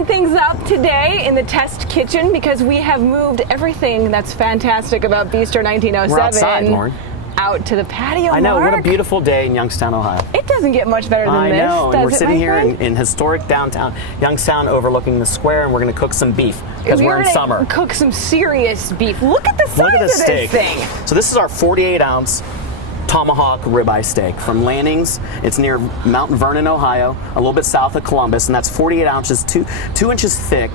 changing things up today in the test kitchen because we have moved everything that's fantastic about Bistro 1907 We're outside, Lauren. out to the patio. I know, Mark. what a beautiful day in Youngstown, Ohio. It doesn't get much better than this. I know, and we're sitting here friend? in historic downtown Youngstown overlooking the square, and we're going to cook some beef because we're in summer. Cook some serious beef. Look at the size Look at this of steak. this thing. So this is our 48-ounce Tomahawk Ribeye steak from Lanning's. It's near Mount Vernon, Ohio, a little bit south of Columbus, and that's 48 ounces, 2 inches thick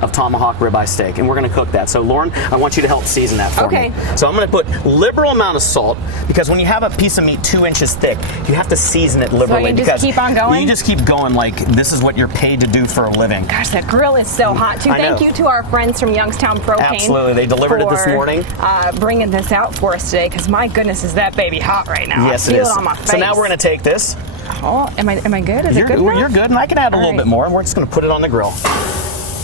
of Tomahawk Ribeye steak, and we're going to cook that. So Lauren, I want you to help season that for me. So I'm going to put liberal amount of salt, because when you have a piece of meat 2 inches thick, you have to season it liberally. So you just keep on going? You just keep going like this is what you're paid to do for a living. Gosh, that grill is so hot too. Thank you to our friends from Youngstown Propane. Absolutely, they delivered it this morning. Bringing this out for us today, because my goodness, is that baby hot right now. Yes, I feel it is. it on my face. So now we're going to take this. Oh, am I good? Is it good enough? You're good, and I can add a little bit more, and we're just going to put it on the grill.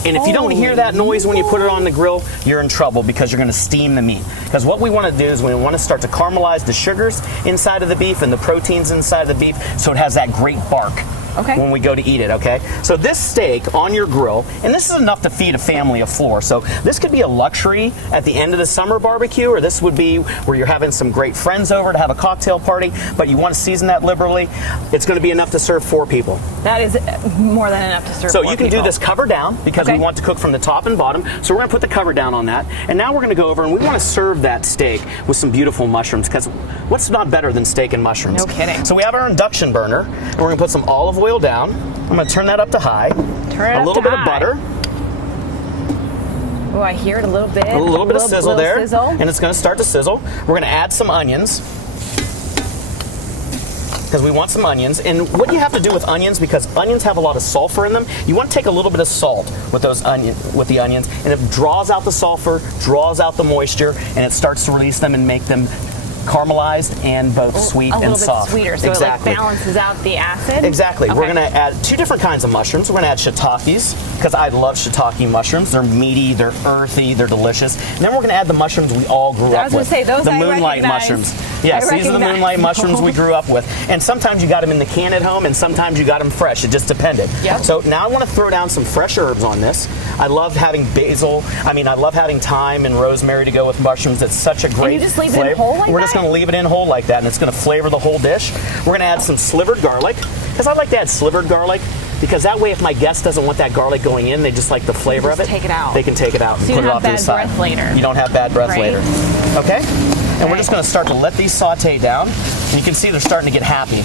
And if you don't hear that noise when you put it on the grill, you're in trouble, because you're going to steam the meat. Because what we want to do is we want to start to caramelize the sugars inside of the beef and the proteins inside of the beef, so it has that great bark when we go to eat it, okay? So this steak on your grill, and this is enough to feed a family of 4. So this could be a luxury at the end of the summer barbecue, or this would be where you're having some great friends over to have a cocktail party, but you want to season that liberally. It's going to be enough to serve 4 people. That is more than enough to serve 4 So people. you can do this cover down, because we want to cook from the top and bottom. So we're going to put the cover down on that. And now we're going to go over and we want to serve that steak with some beautiful mushrooms, because what's not better than steak and mushrooms? No kidding. So we have our induction burner, and we're going to put some olive oil down. I'm going to turn that up to high. Turn it a little bit of butter. Oh, I hear it a little bit. A little bit of sizzle there. Sizzle. And it's going to start to sizzle. We're going to add some onions, because we want some onions. And what you have to do with onions, because onions have a lot of sulfur in them, you want to take a little bit of salt with the onions, and it draws out the sulfur, draws out the moisture, and it starts to release them and make them caramelized and both sweet and soft. A little bit sweeter, so it like balances out the acid? Exactly. We're going to add 2 different kinds of mushrooms. We're going to add shiitakes, because I love shiitake mushrooms. They're meaty, they're earthy, they're delicious. And then we're going to add the mushrooms we all grew up with. I was going to say, those the I moonlight recognize. mushrooms. Yes, these are the moonlight mushrooms we grew up with. And sometimes you got them in the can at home, and sometimes you got them fresh. It just depended. Yep. So now I want to throw down some fresh herbs on this. I love having basil. I love having thyme and rosemary to go with mushrooms. It's such a great And you just leave flavor. it in whole like We're just going to leave it in whole like that, and it's going to flavor the whole dish. We're going to add some slivered garlic, because I like to add slivered garlic, because that way if my guest doesn't want that garlic going in, they just like the flavor of it. Take it out. They can take it out and put it off to the side. So you don't have bad breath later. You don't have bad breath later. Okay? And we're just going to start to let these saute down. And you can see they're starting to get happy.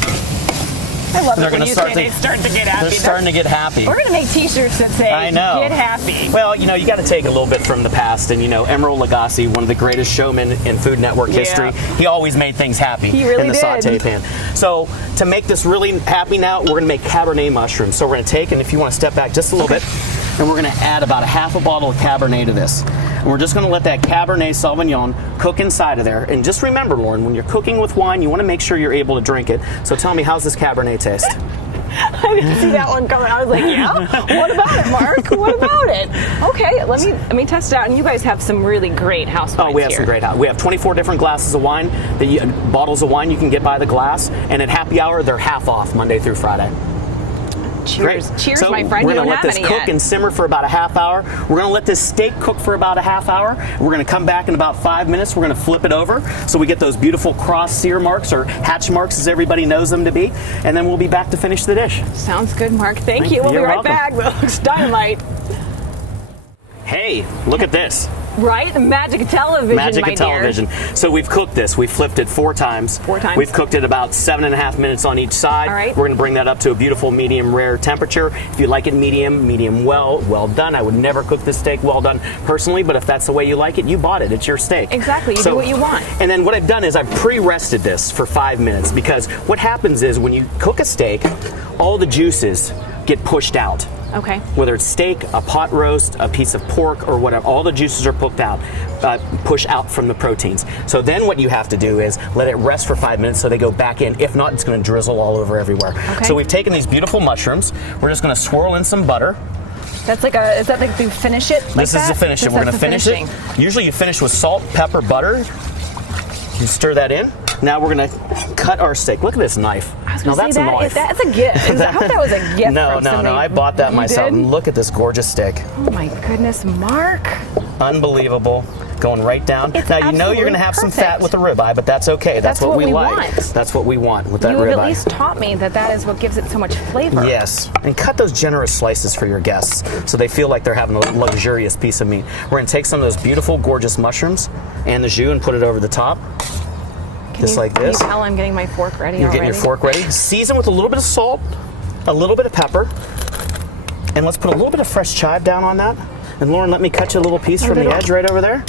I love it when you say they start to get happy. They're starting to get happy. We're going to make t-shirts that say, I know. Get happy. Well, you got to take a little bit from the past. And, Emeril Lagasse, one of the greatest showmen in Food Network history, he always made things happy in the saute pan. So to make this really happy now, we're going to make Cabernet mushrooms. So we're going to take, and if you want to step back just a little bit, and we're going to add about a half a bottle of Cabernet to this. And we're just going to let that Cabernet Sauvignon cook inside of there. And just remember, Lauren, when you're cooking with wine, you want to make sure you're able to drink it. So tell me, how's this Cabernet taste? I didn't see that one coming. I was like, yeah? What about it, Mark? What about it? Okay, let me test it out. And you guys have some really great house wines. Oh, we have some great house. We have 24 different glasses of wine, bottles of wine you can get by the glass. And at happy hour, they're half off Monday through Friday. Cheers. Great. Cheers, so my friend. We're going to let this cook yet. and simmer for about a half hour. We're going to let this steak cook for about a half hour. We're going to come back in about 5 minutes. We're going to flip it over so we get those beautiful cross sear marks, or hatch marks as everybody knows them to be. And then we'll be back to finish the dish. Sounds good, Mark. Thank you. We'll be right back. That looks dynamite. Hey, look at this. Right? The magic of television, Magic of television. So we've cooked this. We've flipped it 4 times. 4 times. We've cooked it about 7.5 minutes on each side. All right. We're going to bring that up to a beautiful medium rare temperature. If you like it medium well done. I would never cook this steak well done personally, but if that's the way you like it, you bought it. It's your steak. Exactly. You do what you want. And then what I've done is I've pre-rested this for 5 minutes, because what happens is when you cook a steak, all the juices get pushed out. Okay. Whether it's steak, a pot roast, a piece of pork, or whatever, all the juices are push out from the proteins. So then what you have to do is let it rest for 5 minutes so they go back in. If not, it's going to drizzle all over everywhere. Okay. So we've taken these beautiful mushrooms. We're just going to swirl in some butter. Is that like to finish it? This is to finish it. We're going to finish it. Usually you finish with salt, pepper, butter. You stir that in. Now we're gonna cut our steak. Look at this knife. I was Now gonna that's say a knife. that's a gift. I hope that was a gift. No, from no, somebody. no. I bought that You myself. did? And look at this gorgeous steak. Oh my goodness, Mark. Unbelievable. Going right down. It's Now you know you're going to have some fat with the ribeye, but that's okay. That's what we like. Want. That's what we want with that You ribeye. have at least taught me that is what gives it so much flavor. Yes, and cut those generous slices for your guests so they feel like they're having a luxurious piece of meat. We're going to take some of those beautiful, gorgeous mushrooms and the jus and put it over the top, just like this. Can you tell I'm getting my fork ready You're already? getting your fork ready. Season with a little bit of salt, a little bit of pepper, and let's put a little bit of fresh chive down on that. And Lauren, let me cut you a little piece from the edge right over there.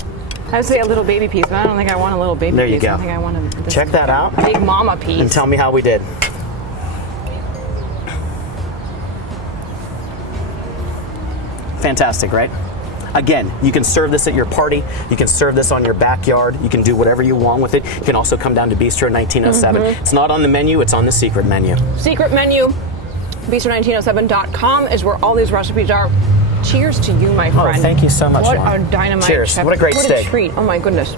I would say a little baby piece, but I don't think I want a little baby piece. There you go. I think I want a Check that out. big mama piece. And tell me how we did. Fantastic, right? Again, you can serve this at your party. You can serve this on your backyard. You can do whatever you want with it. You can also come down to Bistro 1907. It's not on the menu, it's on the secret menu. Secret menu, bistro1907.com is where all these recipes are. Cheers to you, my friend. Oh, thank you so much, What Lauren. a dynamite Cheers. chef. What a great What steak. a treat. Oh my goodness.